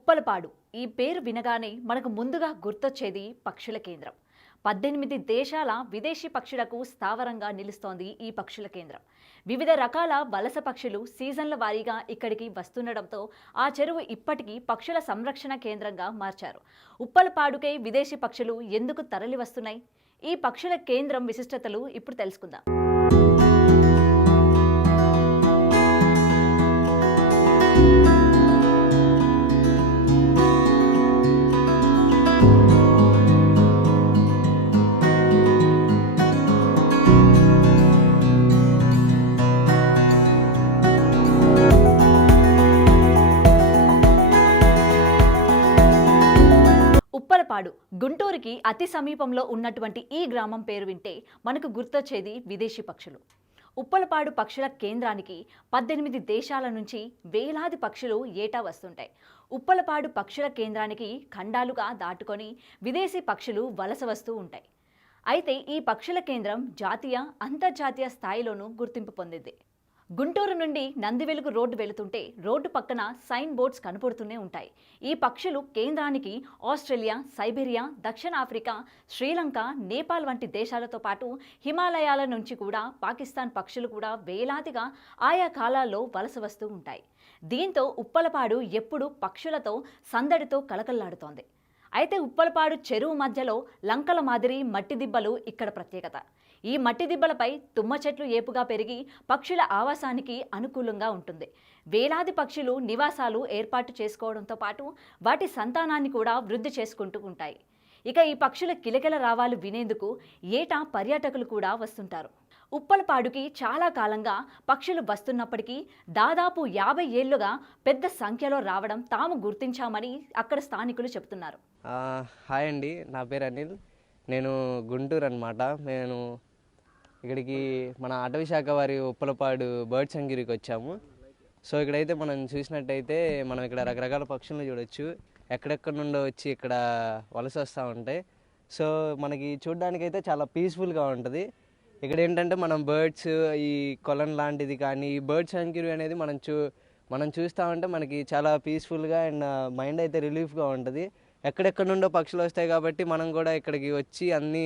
ఉప్పలపాడు ఈ పేరు వినగానే మనకు ముందుగా గుర్తొచ్చేది పక్షుల కేంద్రం. 18 దేశాల విదేశీ పక్షులకు స్థావరంగా నిలుస్తోంది ఈ పక్షుల కేంద్రం. వివిధ రకాల వలస పక్షులు సీజన్ల వారీగా ఇక్కడికి వస్తుండడంతో ఆ చెరువు ఇప్పటికీ పక్షుల సంరక్షణ కేంద్రంగా మార్చారు. ఉప్పలపాడుకే విదేశీ పక్షులు ఎందుకు తరలి వస్తున్నాయి? ఈ పక్షుల కేంద్రం విశిష్టతలు ఇప్పుడు తెలుసుకుందాం. ఉప్పలపాడు గుంటూరుకి అతి సమీపంలో ఉన్నటువంటి ఈ గ్రామం పేరు వింటే మనకు గుర్తొచ్చేది విదేశీ పక్షులు. ఉప్పలపాడు పక్షుల కేంద్రానికి 18 దేశాల నుంచి వేలాది పక్షులు ఏటా వస్తుంటాయి. ఉప్పలపాడు పక్షుల కేంద్రానికి ఖండాలుగా దాటుకొని విదేశీ పక్షులు వలస వస్తూ ఉంటాయి. అయితే ఈ పక్షుల కేంద్రం జాతీయ అంతర్జాతీయ స్థాయిలోనూ గుర్తింపు పొందింది. గుంటూరు నుండి నందివెలుగు రోడ్డు వెళుతుంటే రోడ్డు పక్కన సైన్ బోర్డ్స్ కనపడుతూనే ఉంటాయి. ఈ పక్షులు కేంద్రానికి ఆస్ట్రేలియా, సైబీరియా, దక్షిణాఫ్రికా, శ్రీలంక, నేపాల్ వంటి దేశాలతో పాటు హిమాలయాల నుంచి కూడా పాకిస్తాన్ పక్షులు కూడా వేలాదిగా ఆయా కాలాల్లో వలస వస్తూ ఉంటాయి. దీంతో ఉప్పలపాడు ఎప్పుడూ పక్షులతో సందడితో కలకల్లాడుతోంది. అయితే ఉప్పలపాడు చెరువు మధ్యలో లంకల మాదిరి మట్టి దిబ్బలు ఇక్కడ ప్రత్యేకత. ఈ మట్టి దిబ్బలపై తుమ్మ చెట్లు ఏపుగా పెరిగి పక్షుల ఆవాసానికి అనుకూలంగా ఉంటుంది. వేలాది పక్షులు నివాసాలు ఏర్పాటు చేసుకోవడంతో పాటు వాటి సంతానాన్ని కూడా వృద్ధి చేసుకుంటూ ఉంటాయి. ఇక ఈ పక్షుల కిలకిల రావాలు వినేందుకు ఏటా పర్యాటకులు కూడా వస్తుంటారు. ఉప్పలపాడుకి చాలా కాలంగా పక్షులు వస్తున్నప్పటికీ దాదాపు 50 ఏళ్లుగా పెద్ద సంఖ్యలో రావడం తాము గుర్తించామని అక్కడ స్థానికులు చెబుతున్నారు. హాయ్ అండి, నా పేరు అనిల్. నేను గుంటూరు అనమాట. నేను ఇక్కడికి మన అటవీ శాఖ వారి ఉప్పలపాడు బర్డ్ సంగిరికి వచ్చాము. సో ఇక్కడైతే మనం చూసినట్టయితే మనం ఇక్కడ రకరకాల పక్షులను చూడొచ్చు. ఎక్కడెక్కడ నుండో వచ్చి ఇక్కడ వలస వస్తూ ఉంటాయి. సో మనకి చూడడానికైతే చాలా పీస్ఫుల్గా ఉంటుంది. ఇక్కడ ఏంటంటే మనం బర్డ్స్, ఈ కొలన్ లాంటిది కానీ ఈ బర్డ్ సంగిరి అనేది మనం చూస్తూ ఉంటే మనకి చాలా పీస్ఫుల్గా అండ్ మైండ్ అయితే రిలీఫ్గా ఉంటుంది. ఎక్కడెక్కడ నుండో పక్షులు వస్తాయి కాబట్టి మనం కూడా ఇక్కడికి వచ్చి అన్నీ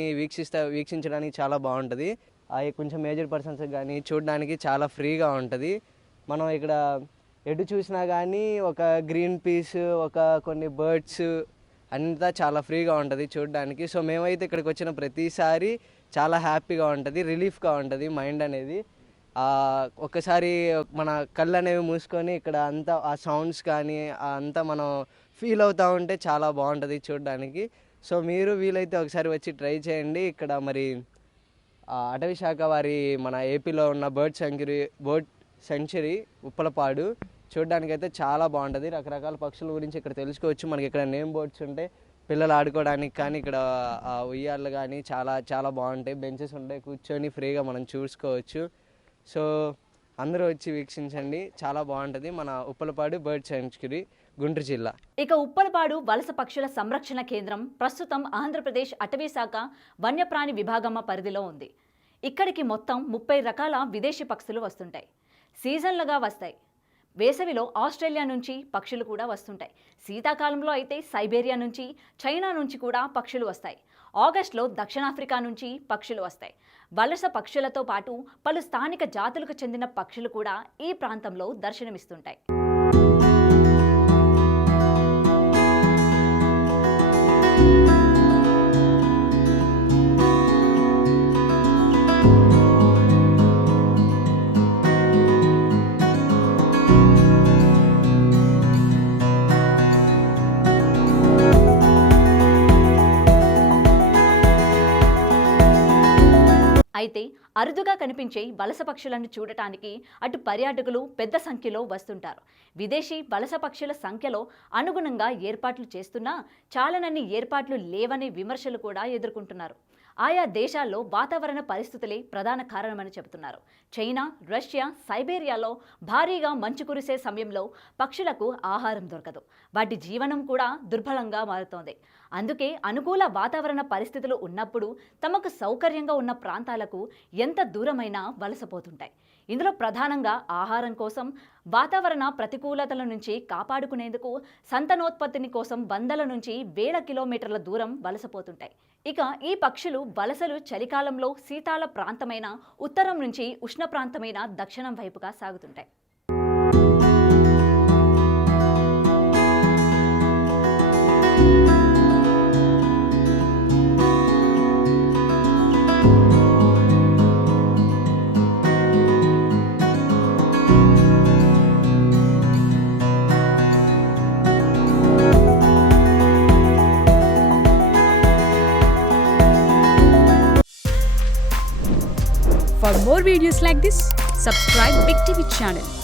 వీక్షించడానికి చాలా బాగుంటుంది. అవి కొంచెం మేజర్ పర్సన్స్ కానీ చూడడానికి చాలా ఫ్రీగా ఉంటుంది. మనం ఇక్కడ ఎటు చూసినా కానీ ఒక గ్రీన్ పీస్, ఒక కొన్ని బర్డ్స్ అంతా చాలా ఫ్రీగా ఉంటుంది చూడడానికి. సో మేమైతే ఇక్కడికి వచ్చిన ప్రతిసారి చాలా హ్యాపీగా ఉంటుంది, రిలీఫ్గా ఉంటుంది మైండ్ అనేది. ఒక్కసారి మన కళ్ళు అనేవి మూసుకొని ఇక్కడ అంతా ఆ సౌండ్స్ కానీ అంతా మనం ఫీల్ అవుతూ ఉంటే చాలా బాగుంటుంది చూడడానికి. సో మీరు వీలైతే ఒకసారి వచ్చి ట్రై చేయండి. ఇక్కడ మరి అటవీ శాఖ వారి మన ఏపీలో ఉన్న బర్డ్ సెంచరీ ఉప్పలపాడు చూడడానికైతే చాలా బాగుంటుంది. రకరకాల పక్షుల గురించి ఇక్కడ తెలుసుకోవచ్చు. మనకి ఇక్కడ నేమ్ బోర్డ్స్ ఉంటాయి, పిల్లలు ఆడుకోవడానికి కానీ ఇక్కడ ఉయ్యాళ్ళు కానీ చాలా చాలా బాగుంటాయి. బెంచెస్ ఉంటాయి, కూర్చొని ఫ్రీగా మనం చూసుకోవచ్చు. సో అందరూ వచ్చి వీక్షించండి, చాలా బాగుంటుంది మన ఉప్పలపాడు బర్డ్ సెంచరీ, గుంటూరు జిల్లా. ఇక ఉప్పలపాడు వలస పక్షుల సంరక్షణ కేంద్రం ప్రస్తుతం ఆంధ్రప్రదేశ్ అటవీ శాఖ వన్యప్రాణి విభాగం పరిధిలో ఉంది. ఇక్కడికి మొత్తం 30 రకాల విదేశీ పక్షులు వస్తుంటాయి. సీజన్లుగా వస్తాయి. వేసవిలో ఆస్ట్రేలియా నుంచి పక్షులు కూడా వస్తుంటాయి. శీతాకాలంలో అయితే సైబీరియా నుంచి, చైనా నుంచి కూడా పక్షులు వస్తాయి. ఆగస్టులో దక్షిణాఫ్రికా నుంచి పక్షులు వస్తాయి. వలస పక్షులతో పాటు పలు స్థానిక జాతులకు చెందిన పక్షులు కూడా ఈ ప్రాంతంలో దర్శనమిస్తుంటాయి. అయితే అరుదుగా కనిపించే వలస పక్షులను చూడటానికి అటు పర్యాటకులు పెద్ద సంఖ్యలో వస్తుంటారు. విదేశీ వలస పక్షుల సంఖ్యలో అనుగుణంగా ఏర్పాట్లు చేస్తున్నా చాలానన్ని ఏర్పాట్లు లేవనే విమర్శలు కూడా ఎదుర్కొంటున్నారు. ఆయా దేశాల్లో వాతావరణ పరిస్థితులే ప్రధాన కారణమని చెబుతున్నారు. చైనా, రష్యా, సైబీరియాలో భారీగా మంచు కురిసే సమయంలో పక్షులకు ఆహారం దొరకదు. వాటి జీవనం కూడా దుర్బలంగా మారుతోంది. అందుకే అనుకూల వాతావరణ పరిస్థితులు ఉన్నప్పుడు తమకు సౌకర్యంగా ఉన్న ప్రాంతాలకు ఎంత దూరమైనా వలసపోతుంటాయి. ఇందులో ప్రధానంగా ఆహారం కోసం, వాతావరణ ప్రతికూలతల నుంచి కాపాడుకునేందుకు సంతానోత్పత్తిని కోసం వందల నుంచి వేల కిలోమీటర్ల దూరం వలసపోతుంటాయి. ఇక ఈ పక్షులు వలసలు చలికాలంలో శీతాల ప్రాంతమైన ఉత్తరం నుంచి ఉష్ణ ప్రాంతమైన దక్షిణం వైపుగా సాగుతుంటాయి. For more videos like this, subscribe Big TV channel.